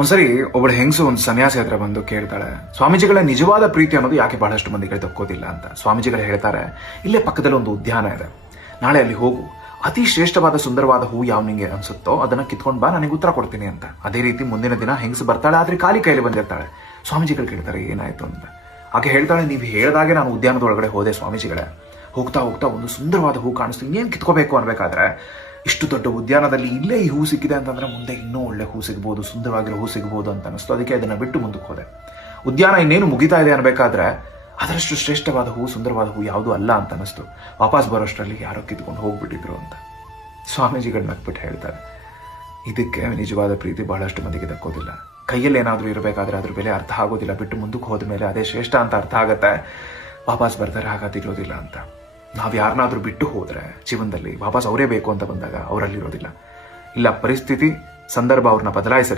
ಒಂದ್ಸರಿ ಒಬ್ಬಳು ಹೆಂಗಸು ಒಂದು ಸನ್ಯಾಸಿ ಹತ್ರ ಬಂದು ಕೇಳ್ತಾಳೆ, ಸ್ವಾಮೀಜಿಗಳ ನಿಜವಾದ ಪ್ರೀತಿ ಅನ್ನೋದು ಯಾಕೆ ಬಹಳಷ್ಟು ಮಂದಿಗೆ ದಕ್ಕೋದಿಲ್ಲ ಅಂತ. ಸ್ವಾಮೀಜಿಗಳು ಹೇಳ್ತಾರೆ, ಇಲ್ಲೇ ಪಕ್ಕದಲ್ಲಿ ಒಂದು ಉದ್ಯಾನ ಇದೆ, ನಾಳೆ ಅಲ್ಲಿ ಹೋಗು, ಅತಿ ಶ್ರೇಷ್ಠವಾದ ಸುಂದರವಾದ ಹೂ ಯಾವ ನಿಂಗೆ ಅನ್ಸುತ್ತೋ ಅದನ್ನ ಕಿತ್ಕೊಂಡ್ ಬಾ, ನನಗೆ ಉತ್ತರ ಕೊಡ್ತೀನಿ ಅಂತ. ಅದೇ ರೀತಿ ಮುಂದಿನ ದಿನ ಹೆಂಗಸು ಬರ್ತಾಳೆ, ಆದ್ರೆ ಖಾಲಿ ಕೈಲಿ ಬಂದಿರ್ತಾಳೆ. ಸ್ವಾಮೀಜಿಗಳು ಕೇಳ್ತಾರೆ ಏನಾಯ್ತು ಅಂತ. ಆಕೆ ಹೇಳ್ತಾಳೆ, ನೀವು ಹೇಳ್ದಾಗೆ ನಾನು ಉದ್ಯಾನದೊಳಗಡೆ ಹೋದೆ ಸ್ವಾಮೀಜಿಗಳೇ, ಹೋಗ್ತಾ ಹೋಗ್ತಾ ಒಂದು ಸುಂದರವಾದ ಹೂ ಕಾಣಿಸ್ತು, ಇನ್ನೇನು ಕಿತ್ಕೋಬೇಕು ಅನ್ಬೇಕಾದ್ರೆ ಇಷ್ಟು ದೊಡ್ಡ ಉದ್ಯಾನದಲ್ಲಿ ಇಲ್ಲೇ ಈ ಹೂ ಸಿಕ್ಕಿದೆ ಅಂತಂದ್ರೆ ಮುಂದೆ ಇನ್ನೂ ಒಳ್ಳೆ ಹೂ ಸಿಗ್ಬೋದು, ಸುಂದರವಾಗಿರೋ ಹೂ ಸಿಗ್ಬೋದು ಅಂತ ಅನಿಸ್ತು. ಅದಕ್ಕೆ ಅದನ್ನ ಬಿಟ್ಟು ಮುಂದಕ್ಕೆ ಹೋದೆ. ಉದ್ಯಾನ ಇನ್ನೇನು ಮುಗಿತಾ ಇದೆ ಅನ್ಬೇಕಾದ್ರೆ ಅದರಷ್ಟು ಶ್ರೇಷ್ಠವಾದ ಹೂ, ಸುಂದರವಾದ ಹೂ ಯಾವುದೂ ಅಲ್ಲ ಅಂತ ಅನಿಸ್ತು. ವಾಪಸ್ ಬರೋಷ್ಟರಲ್ಲಿ ಯಾರೋ ಕಿತ್ಕೊಂಡು ಹೋಗ್ಬಿಟ್ಟಿದ್ರು ಅಂತ. ಸ್ವಾಮೀಜಿಗಳು ನಕ್ಬಿಟ್ಟು ಹೇಳ್ತಾರೆ, ಇದಕ್ಕೆ ನಿಜವಾದ ಪ್ರೀತಿ ಬಹಳಷ್ಟು ಮಂದಿಗೆ ದಕ್ಕೋದಿಲ್ಲ. ಕೈಯಲ್ಲಿ ಏನಾದರೂ ಇರಬೇಕಾದ್ರೆ ಅದ್ರ ಬೆಲೆ ಅರ್ಥ ಆಗೋದಿಲ್ಲ, ಬಿಟ್ಟು ಮುಂದಕ್ಕೆ ಹೋದ ಮೇಲೆ ಅದೇ ಶ್ರೇಷ್ಠ ಅಂತ ಅರ್ಥ ಆಗತ್ತೆ, ವಾಪಸ್ ಬರ್ತಾರೆ ಆಗೋದಿರೋದಿಲ್ಲ ಅಂತ. ನಾವು ಯಾರನ್ನಾದ್ರೂ ಬಿಟ್ಟು ಹೋದ್ರೆ ಜೀವನದಲ್ಲಿ ವಾಪಸ್ ಅವರೇ ಬೇಕು ಅಂತ ಬಂದಾಗ ಅವರಲ್ಲಿರೋದಿಲ್ಲ. ಇಲ್ಲ, ಪರಿಸ್ಥಿತಿ ಸಂದರ್ಭ ಅವ್ರನ್ನ ಬದಲಾಯಿಸಿರುತ್ತೆ.